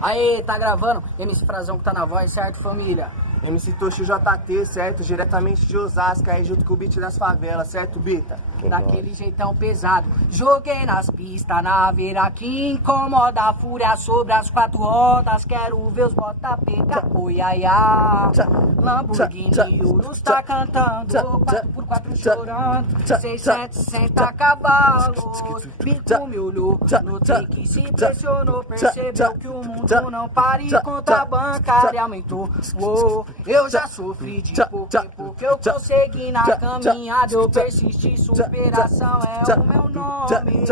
Aê, tá gravando? MC Frazão que tá na voz, certo, família? MC Toshi JT, certo? Diretamente de Osasco, aí junto com o beat das favelas, certo, Bita? Daquele jeitão pesado. Joguei nas pistas, na veira que incomoda a fúria sobre as quatro rodas. Quero ver os bota pegar, oiaiá. Lamborghini Urus tá cantando, 4x4 chorando, 660 cavalos. Bico me olhou, notei que se impressionou, percebeu que o mundo não para e conta bancária aumentou. Eu já sofri de pouco em pouco, eu consegui na caminhada, eu persisti, superação é o meu nome.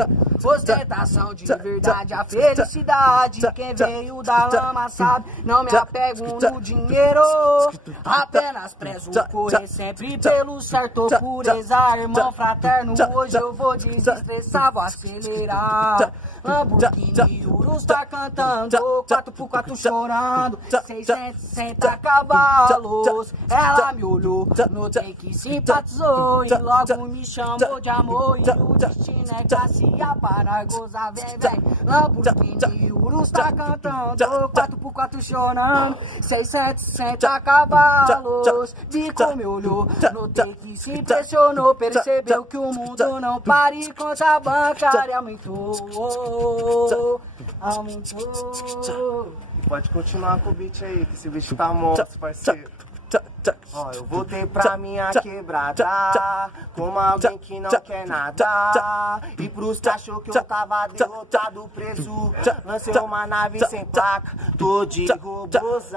Ostentação de verdade, a felicidade, quem veio da lama sabe, não me apego no dinheiro, apenas prezo correr sempre pelo certo, pureza, irmão fraterno, hoje eu vou desestressar, vou acelerar. Lamborghini Urus tá cantando, 4x4 chorando, 660 cavalos. Ela me olhou, notei que simpatizou e logo me chamou de amor. E o destino é Cassia para gozar, vem. Lamborghini Urus tá cantando, 4x4 chorando, 660 cavalos. Bico me olhou, notei que se impressionou, percebeu que o mundo não para e conta bancária aumentou. E pode continuar com o beat aí, que esse beat tá monstro, parceiro. Ó, eu voltei pra minha quebrada como alguém que não quer nada. E pros que achou que eu tava derrotado, preso, lancei uma nave sem placa. Tô de robozão,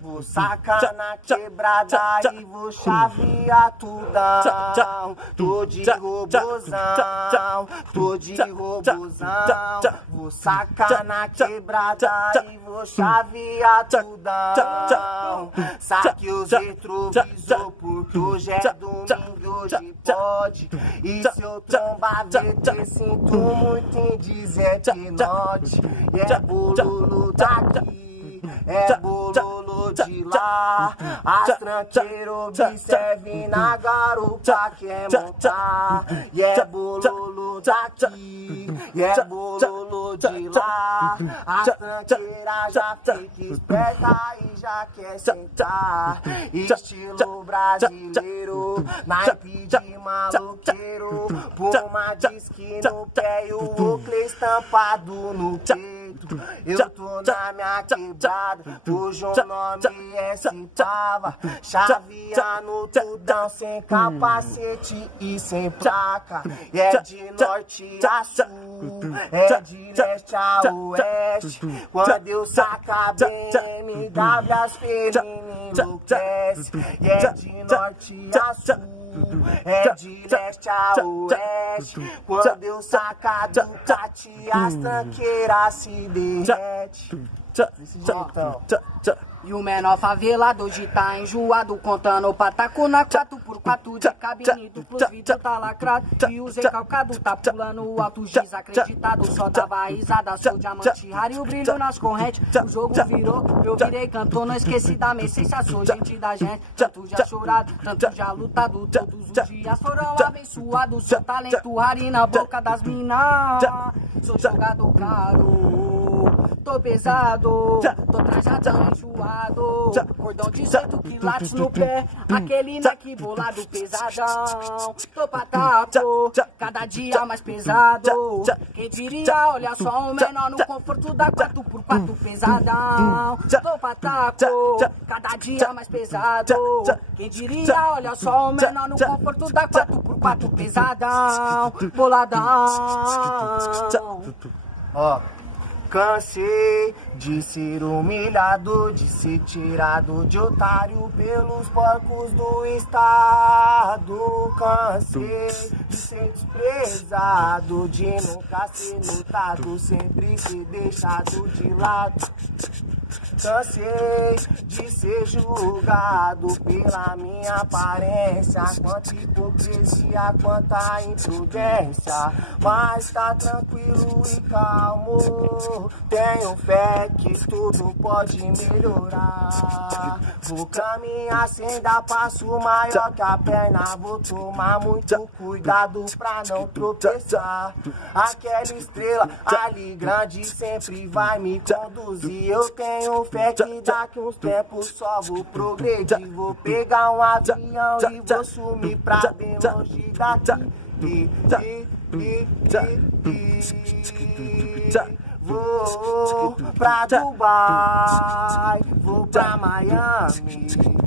vou sacar na quebrada e vou chavear tudão. Tô de robozão, vou sacar na quebrada e vou chavear tudão. Saque os retrovisor porque hoje é domingo, hoje pode. E se eu trombar VT, sinto muito em dizer que note. E é bololo daqui, é bololo de lá. As tranqueiras observem na garupa quer montar. E é bololo daqui, e é bololo de lá. A tranqueira já fica esperta e já quer sentar. Estilo brasileiro, naipe de maloqueiro. Puma disque no pé e o Oakley estampado no peito. Eu tô na minha quebrada, hoje o nome é Cipava. Chaveando tudão sem capacete e sem placa. É de norte a sul, é de leste a oeste. Quando eu saca BMW, as ferinas enlouquecem. E é de norte a sul, é de leste a oeste. Quando eu saca Ducati, as tranqueiras se derrete. E o menor favelado hoje tá enjoado, contando pataco na 4x4 de cabine duplo vidro tá lacrado. E o Zé calcado tá pulando alto, giz acreditado, só dava risada, sou diamante raro e o brilho nas correntes. O jogo virou, eu virei cantor, não esqueci da minha essência, sou gente da gente. Tanto já chorado, tanto já lutado, todos os dias foram abençoados. Sou talento raro e na boca das minas, sou jogador caro. Tô pesado, tô trajadão enjoado, cordão de 8 quilates no pé, aquele neck bolado pesadão. Tô pataco, cada dia mais pesado. Quem diria, olha só, um menor no conforto da 4x4 pesadão. Tô pataco, cada dia mais pesado. Quem diria, olha só, um menor no conforto da 4x4 pesadão. Boladão. Ó. Cansei de ser humilhado, de ser tirado de otário pelos porcos do estado. Cansei de ser desprezado, de nunca ser notado, sempre ser deixado de lado. Cansei de ser julgado pela minha aparência. Quanta hipocrisia, quanta imprudência. Mas tá tranquilo e calmo. Tenho fé que tudo pode melhorar. Vou caminhar sem dar passo maior que a perna. Vou tomar muito cuidado pra não tropeçar. Aquela estrela ali grande sempre vai me conduzir. Eu tenho fé que daqui uns tempos só vou progredir. Vou pegar um avião e vou sumir pra bem longe daqui. Vou pra Dubai, vou pra Miami.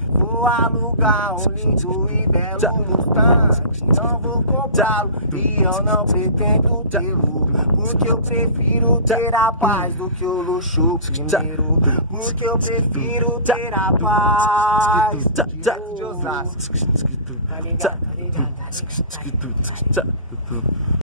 Vou alugar um lindo e belo Mustang. Não vou comprá-lo e eu não pretendo tê-lo, porque eu prefiro ter a paz do que o luxo primeiro. Porque eu prefiro ter a paz de Osasco. Tá ligado, tá ligado, tá ligado.